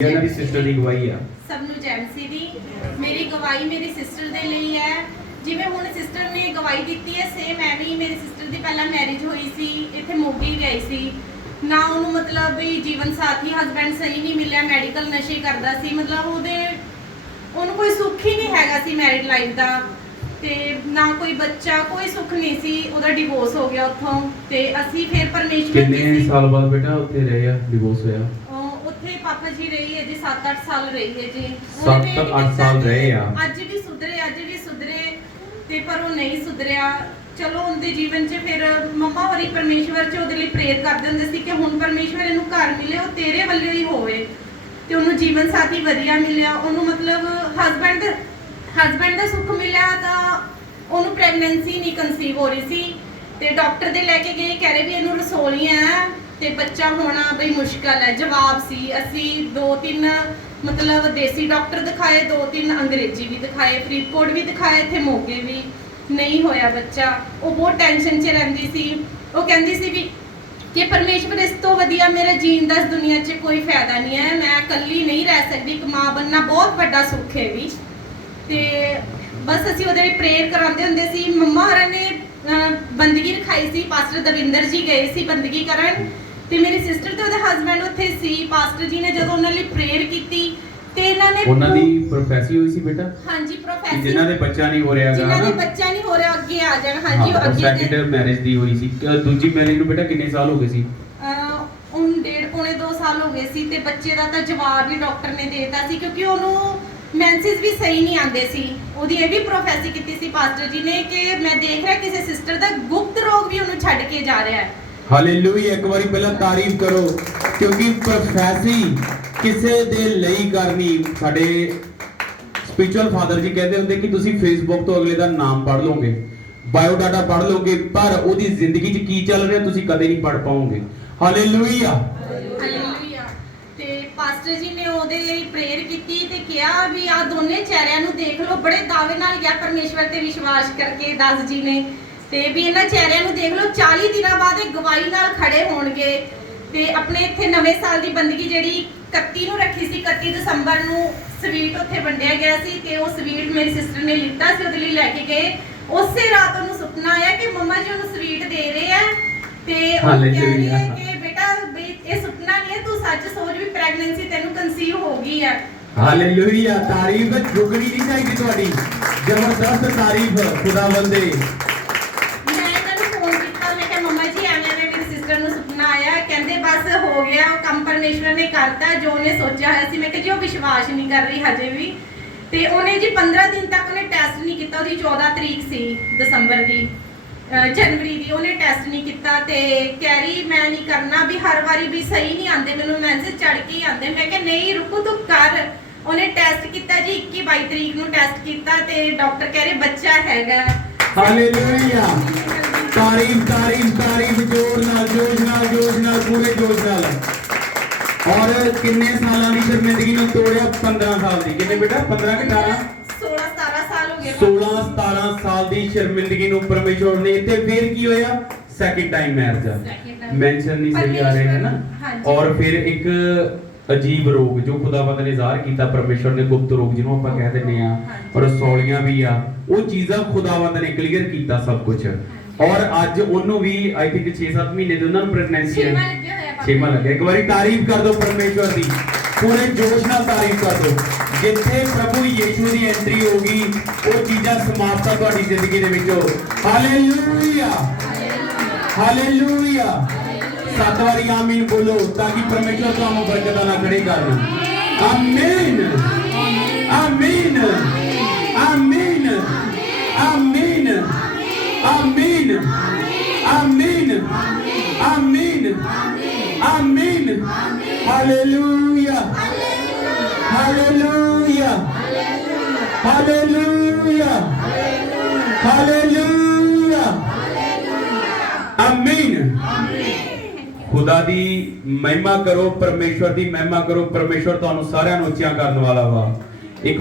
ਇਹਨਾਂ ਦੀ ਸਿਸਟਰ ਦੀ ਗਵਾਹੀ ਆ? ਸਭ ਨੂੰ ਜੈਮਸੀ ਦੀ। ਮੇਰੀ ਗਵਾਹੀ ਮੇਰੀ ਸਿਸਟਰ ਦੇ ਲਈ ਹੈ। ਜਿਵੇਂ ਹੁਣ ਸਿਸਟਰ ਨੇ ਗਵਾਹੀ ਦਿੱਤੀ ਹੈ ਸੇਮ ਐਵੇਂ ਹੀ ਮੇਰੀ ਸਿਸਟਰ ਦੀ ਪਹਿਲਾਂ ਮੈਰਿਜ ਹੋਈ ਸੀ ਇੱਥੇ ਮੋਗੀ ਗਈ ਸੀ। ਨਾ ਉਹਨੂੰ ਮਤਲਬ ਵੀ ਜੀਵਨ ਸਾਥੀ ਹਸਬੈਂਡ ਸਹੀ ਨਹੀਂ ਮਿਲਿਆ ਮੈਡੀਕਲ ਨਸ਼ੇ ਕਰਦਾ ਸੀ। ਮਤਲਬ ਉਹਦੇ ਉਹਨੂੰ ਕੋਈ ਸੁੱਖ ਹੀ ਨਹੀਂ ਹੈਗਾ ਸੀ ਮੈਰਿਡ ਲਾਈਫ ਦਾ। ਤੇ ਨਾ ਕੋਈ ਬੱਚਾ ਕੋਈ ਸੁੱਖ ਨਹੀਂ ਸੀ। ਉਹਦਾ ਡਿਵੋਰਸ ਹੋ ਗਿਆ ਉੱਥੋਂ। ਤੇ ਅਸੀਂ ਫਿਰ ਪਰਮੇਸ਼ਵਰ ਕਿੰਨੇ ਸਾਲ ਬਾਅਦ ਬੇਟਾ ਉੱਥੇ ਰਹੇ ਆ? ਡਿਵੋਰਸ ਹੋਇਆ? ਜੀ ਰਹੀ ਹੈ ਜੀ 7-8 ਸਾਲ ਰਹੀ ਹੈ ਜੀ। ਉਹਨੇ ਵੀ ਅੱਠ ਸਾਲ ਰਹੇ ਆ। ਅੱਜ ਵੀ ਸੁਧਰੇ ਅੱਜ ਵੀ ਸੁਧਰੇ ਤੇ ਪਰ ਉਹ ਨਹੀਂ ਸੁਧਰਿਆ। ਚਲੋ ਉਹਦੇ ਜੀਵਨ 'ਚ ਫਿਰ ਮੰਮਾ ਹੋਰੀ ਪਰਮੇਸ਼ਵਰ 'ਚ ਉਹਦੇ ਲਈ ਪ੍ਰੇਰ ਕਰਦੇ ਹੁੰਦੇ ਸੀ ਕਿ ਹੁਣ ਪਰਮੇਸ਼ਵਰ ਇਹਨੂੰ ਘਰ ਮਿਲੇ ਉਹ ਤੇਰੇ ਵੱਲੋਂ ਹੀ ਹੋਵੇ ਤੇ ਉਹਨੂੰ ਜੀਵਨ ਸਾਥੀ ਵਧੀਆ ਮਿਲਿਆ। ਉਹਨੂੰ ਮਤਲਬ ਹਸਬੰਡ ਹਸਬੰਡ ਦਾ ਸੁੱਖ ਮਿਲਿਆ ਤਾਂ ਉਹਨੂੰ ਪ੍ਰੈਗਨੈਂਸੀ ਨਹੀਂ ਕਨਸੀਵ ਹੋ ਰਹੀ ਸੀ ਤੇ ਡਾਕਟਰ ਦੇ ਲੈ ਕੇ ਗਏ ਕਹਿ ਰਹੇ ਵੀ ਇਹਨੂੰ ਰਸੋਲੀਆਂ ਹੈ। ਤੇ ਬੱਚਾ ਹੋਣਾ ਬਈ ਮੁਸ਼ਕਲ ਹੈ। ਜਵਾਬ ਸੀ, ਅਸੀਂ ਦੋ ਤਿੰਨ, ਮਤਲਬ ਦੇਸੀ ਡਾਕਟਰ ਦਿਖਾਏ, ਦੋ ਤਿੰਨ ਅੰਗਰੇਜ਼ੀ ਵੀ ਦਿਖਾਏ, ਫਰੀਦਕੋਟ ਵੀ ਦਿਖਾਏ, ਇੱਥੇ ਮੋਗੇ ਵੀ ਨਹੀਂ ਹੋਇਆ ਬੱਚਾ। ਉਹ ਬਹੁਤ ਟੈਨਸ਼ਨ 'ਚ ਰਹਿੰਦੀ ਸੀ। ਉਹ ਕਹਿੰਦੀ ਸੀ ਵੀ ਕਿ ਪਰਮੇਸ਼ਵਰ ਇਸ ਤੋਂ ਵਧੀਆ ਮੇਰੇ ਜੀਣ ਦਾ ਇਸ ਦੁਨੀਆ 'ਚ ਕੋਈ ਫਾਇਦਾ ਨਹੀਂ ਹੈ। ਮੈਂ ਇਕੱਲੀ ਨਹੀਂ ਰਹਿ ਸਕਦੀ, ਇੱਕ ਮਾਂ ਬਣਨਾ ਬਹੁਤ ਵੱਡਾ ਸੁੱਖ ਹੈ ਵੀ। ਤੇ ਬਸ ਅਸੀਂ ਉਹਦੇ ਲਈ ਪ੍ਰੇਅਰ ਕਰਾਉਂਦੇ ਹੁੰਦੇ ਸੀ। ਮੰਮਾ ਹਰਾਂ ਨੇ ਬੰਦਗੀ ਰਖਾਈ ਸੀ। ਪਾਸਟਰ ਦਵਿੰਦਰ ਜੀ ਗਏ ਸੀ ਬੰਦਗੀ ਕਰਨ। ਤੇ ਮੇਰੀ ਸਿਸਟਰ ਤੇ ਉਹਦੇ ਹਸਬੰਡ ਉੱਥੇ ਸੀ ਪਾਸਟਰ ਜੀ ਨੇ ਜਦੋਂ ਉਹਨਾਂ ਲਈ ਪ੍ਰੇਅਰ ਕੀਤੀ ਤੇ ਇਹਨਾਂ ਨੇ ਉਹਨਾਂ ਦੀ ਪ੍ਰੋਫੈਸੀ ਹੋਈ ਸੀ ਬੇਟਾ? ਹਾਂਜੀ ਕਿ ਜਿਨ੍ਹਾਂ ਦੇ ਬੱਚਾ ਨਹੀਂ ਹੋ ਰਿਹਾ ਜਿਨ੍ਹਾਂ ਦੇ ਬੱਚਾ ਨਹੀਂ ਹੋ ਰਿਹਾ ਅੱਗੇ ਆ ਜਾਣ। ਹਾਂਜੀ ਉਹ ਹਾਂ ਅੱਗੇ ਸੈਕੰਡ ਮੈਰਿਜ ਦੀ ਹੋਈ ਸੀ। ਕਿ ਦੂਜੀ ਮੈਰਿਜ ਨੂੰ ਬੇਟਾ ਕਿੰਨੇ ਸਾਲ ਹੋ ਗਏ ਸੀ? ਅਹ ਡੇਢ ਪੌਣੇ 2 ਸਾਲ ਹੋ ਗਏ ਸੀ ਤੇ ਬੱਚੇ ਦਾ ਤਾਂ ਜਵਾਬ ਵੀ ਡਾਕਟਰ ਨੇ ਦੇ ਦਿੱਤਾ ਸੀ ਕਿਉਂਕਿ ਉਹਨੂੰ ਮੈਂਸਿਸ ਵੀ ਸਹੀ ਨਹੀਂ ਆਉਂਦੇ ਸੀ। ਉਹਦੀ ਇਹ ਵੀ ਪ੍ਰੋਫੈਸੀ ਕੀਤੀ ਸੀ ਪਾਸਟਰ ਜੀ ਨੇ ਕਿ ਮੈਂ ਦੇਖ ਰਿਹਾ ਕਿਸੇ ਸਿਸਟਰ ਦਾ ਗੁਪਤ ਰੋਗ ਵੀ ਉਹਨੂੰ ਛੱਡ ਕੇ ਜਾ ਰਿਹਾ ਹੈ। ਹਾਲੇਲੂਇਆ ਇੱਕ ਵਾਰੀ ਪਹਿਲਾਂ ਤਾਰੀਫ ਕਰੋ, ਕਿਉਂਕਿ ਪ੍ਰੋਫੈਸੀ ਕਿਸੇ ਦੇ ਲਈ ਕਰਨੀ ਸਾਡੇ ਸਪਿਰਚੁਅਲ ਫਾਦਰ ਜੀ ਕਹਿੰਦੇ ਹੁੰਦੇ ਕਿ ਤੁਸੀਂ ਫੇਸਬੁੱਕ ਤੋਂ ਅਗਲੇ ਦਾ ਨਾਮ ਪੜ੍ਹ ਲਓਗੇ ਬਾਇਓਡਾਟਾ ਪੜ੍ਹ ਲਓਗੇ, ਪਰ ਉਹਦੀ ਜ਼ਿੰਦਗੀ 'ਚ ਕੀ ਚੱਲ ਰਿਹਾ ਤੁਸੀਂ ਕਦੇ ਨਹੀਂ ਪੜ੍ਹ ਪਾਓਗੇ। ਹਾਲੇਲੂਇਆ ਹਾਲੇਲੂਇਆ ਤੇ ਪਾਸਟਰ ਜੀ ਨੇ ਉਹਦੇ ਲਈ ਪ੍ਰੇਅਰ ਕੀਤੀ ਤੇ ਕਿਹਾ ਵੀ ਆ ਦੋਨੇ ਚਿਹਰਿਆਂ ਨੂੰ ਦੇਖ ਲਓ, ਬੜੇ ਦਾਅਵੇ ਨਾਲ ਗਿਆ ਪਰਮੇਸ਼ਵਰ ਤੇ ਵਿਸ਼ਵਾਸ ਕਰਕੇ, ਦਾਸ ਜੀ ਨੇ। ਤੇ ਵੀ ਇਹਨਾਂ ਚਿਹਰਿਆਂ ਨੂੰ ਦੇਖ ਲਓ 40 ਦਿਨਾਂ ਬਾਅਦ ਇਹ ਗਵਾਹੀ ਨਾਲ ਖੜੇ ਹੋਣਗੇ। ਤੇ ਆਪਣੇ ਇੱਥੇ ਨਵੇਂ ਸਾਲ ਦੀ ਬੰਦਗੀ ਜਿਹੜੀ 31 ਨੂੰ ਰੱਖੀ ਸੀ 31 ਦਸੰਬਰ ਨੂੰ ਸਵੀਟ ਉੱਥੇ ਵੰਡਿਆ ਗਿਆ ਸੀ ਤੇ ਉਹ ਸਵੀਟ ਮੇਰੀ ਸਿਸਟਰ ਨੇ ਲਿੱਤਾ ਸੀ ਉਹਦੇ ਲਈ ਲੈ ਕੇ ਗਏ। ਉਸੇ ਰਾਤ ਉਹਨੂੰ ਸੁਪਨਾ ਆਇਆ ਕਿ ਮੰਮਾ ਜੀ ਉਹਨੂੰ ਸਵੀਟ ਦੇ ਰਹੇ ਆ। ਤੇ ਉਹ ਕਹਿ ਰਹੀ ਹੈ। ਕਿ ਬੇਟਾ ਵੀ ਇਹ ਸੁਪਨਾ ਨਹੀਂ ਹੈ ਤੂੰ ਸੱਚ ਸੋਚ ਵੀ ਪ੍ਰੈਗਨੈਂਸੀ ਤੈਨੂੰ ਕਨਸੀਵ ਹੋ ਗਈ ਹੈ ਹਾਲੇਲੂਇਆ ਤਾਰੀਫ ਰੁਕਣੀ ਨਹੀਂ ਚਾਹੀਦੀ ਤੁਹਾਡੀ। ਜ਼ਬਰਦਸਤ ਤਾਰੀਫ ਖੁਦਾਵੰਦ ਦੇ ਮੈਂ ਇਹਨਾਂ ਨੂੰ ਫੋਨ ਕੀਤਾ ਮੈਂ ਕਿਹਾ ਮੰਮਾ ਜੀ ਐਵੇਂ ਐਵੇਂ ਮੇਰੀ ਸਿਸਟਰ ਨੂੰ ਸੁਪਨਾ ਆਇਆ ਕਹਿੰਦੇ ਬਸ ਹੋ ਗਿਆ ਉਹ ਕੰਮ ਪਰਮੇਸ਼ਵਰ ਨੇ ਕਰਤਾ ਜੋ ਉਹਨੇ ਸੋਚਿਆ ਹੋਇਆ ਸੀ। ਮੈਂ ਕਿਹਾ ਜੀ, ਉਹ ਵਿਸ਼ਵਾਸ ਨਹੀਂ ਕਰ ਰਹੀ ਹਜੇ ਵੀ। ਤੇ ਉਹਨੇ ਜੀ 15 ਦਿਨ ਤੱਕ ਉਹਨੇ ਟੈਸਟ ਨਹੀਂ ਕੀਤਾ। ਉਹਦੀ 14 ਤਰੀਕ ਸੀ ਦਸੰਬਰ ਦੀ ਜਨਵਰੀ ਦੀ। ਉਹਨੇ ਟੈਸਟ ਨਹੀਂ ਕੀਤਾ ਤੇ ਕਹਿ ਰਹੀ, ਮੈਂ ਨਹੀਂ ਕਰਨਾ ਵੀ ਹਰ ਵਾਰੀ ਵੀ ਸਹੀ ਨਹੀਂ ਆਉਂਦੇ, ਮੈਨੂੰ ਮੈਂਸੇਜ ਚੜ ਕੇ ਹੀ ਆਉਂਦੇ। ਮੈਂ ਕਿਹਾ, ਨਹੀਂ ਰੁਕੋ, ਤੂੰ ਕਰ। ਉਹਨੇ ਟੈਸਟ ਕੀਤਾ ਜੀ 21 22 ਤਰੀਕ ਨੂੰ ਟੈਸਟ ਕੀਤਾ ਤੇ ਡਾਕਟਰ ਕਹਿ ਰਹੇ, ਬੱਚਾ ਹੈਗਾ। ਹਾਲੇਲੂਇਆ ਤਾਰੀਫ ਤਾਰੀਫ ਤਾਰੀਫ, ਜੋਰ ਨਾਲ ਜੋਸ਼ ਨਾਲ ਜੋਸ਼ ਨਾਲ, ਪੂਰੇ ਜੋਸ਼ ਨਾਲ। ਔਰ ਕਿੰਨੇ ਸਾਲਾਂ ਦੀ ਸ਼ਰਮਿੰਦਗੀ ਨੂੰ ਤੋੜਿਆ? 15 ਸਾਲ ਦੀ। ਕਿੰਨੇ ਬੇਟਾ? 15 ਕਿ 18 16 17 ਸਾਲ ਹੋ ਗਏ। 16 17 ਸਾਲ ਦੀ ਸ਼ਰਮਿੰਦਗੀ ਨੂੰ ਪਰਮੇਸ਼ਵਰ ਨੇ ਤੇ ਫਿਰ ਕੀ ਹੋਇਆ? Second time marriage. ਮੈਂਸ਼ਨ ਨਹੀਂ ਸਹੀ ਆ ਰਹੇ ਹੈ ਨਾ। ਔਰ ਫਿਰ ਇੱਕ ਅਜੀਬ ਰੋਗ ਜੋ ਖੁਦਾਵੰਦ ਨੇ ਜ਼ਾਹਰ ਕੀਤਾ ਪਰਮੇਸ਼ਵਰ ਨੇ ਗੁਪਤ ਰੋਗ ਜਿਹਨੂੰ ਆਪਾਂ ਕਹਿ ਦਿੰਦੇ ਆ। ਔਰ ਰਸੌਲੀਆਂ ਵੀ ਆ। ਉਹ ਚੀਜ਼ਾਂ ਖੁਦਾਵੰਦ ਨੇ ਕਲੀਅਰ ਕੀਤਾ ਸਭ ਕੁਝ ਔਰ ਅੱਜ ਉਹਨੂੰ ਵੀ ਆਈ ਥਿੰਕ 6-7 ਮਹੀਨੇ ਦੇ ਉਹਨਾਂ ਨੂੰ ਪ੍ਰੈਗਨੈਂਸੀ ਹੈ। ਛੇਵਾਂ ਲੱਗਿਆ ਇੱਕ ਵਾਰੀ ਤਾਰੀਫ ਕਰ ਦਿਓ ਪਰਮੇਸ਼ਵਰ ਦੀ ਪੂਰੇ ਜੋਸ਼ ਨਾਲ ਤਾਰੀਫ ਕਰ ਦਿਓ ਜਿੱਥੇ ਪ੍ਰਭੂ ਯੀਸ਼ੂ ਦੀ ਐਂਟਰੀ ਹੋਗੀ ਉਹ ਚੀਜ਼ਾਂ ਸਮਾਪਤ ਆ ਤੁਹਾਡੀ ਜ਼ਿੰਦਗੀ ਦੇ ਵਿੱਚੋਂ ਹਾਲੇਲੂਇਆ ਹਾਲੇਲੂਇਆ ਸੱਤ ਵਾਰੀ ਆਮੀਨ ਬੋਲੋ ਤਾਂ ਕਿ ਪਰਮੇਸ਼ਵਰ ਤੁਹਾਨੂੰ ਬਰਕਤਾਂ ਨਾਲ ਖੜੇ ਕਰਨ ਆਮੀਨ ਆਮੀਨ ਆਮੀਨ ਆਮੀਨ ਆਮੀਨ ਆਮੀਨ ਆਮੀਨ ਆਮੀਨ ਹਾਲੇਲੂਇਆ ਹਾਲੇਲੂਇਆ ਹਾਲੇਲੂਇਆ ਹਾਲੇਲੂਇਆ ਆਮੀਨ ਖੁਦਾ ਦੀ ਮਹਿਮਾ ਕਰੋ ਪਰਮੇਸ਼ਵਰ ਦੀ ਮਹਿਮਾ ਕਰੋ ਪਰਮੇਸ਼ਵਰ ਤੁਹਾਨੂੰ ਸਾਰਿਆਂ ਨੂੰ ਉੱਚੀਆਂ ਕਰਨ ਵਾਲਾ ਵਾ। ਇੱਕ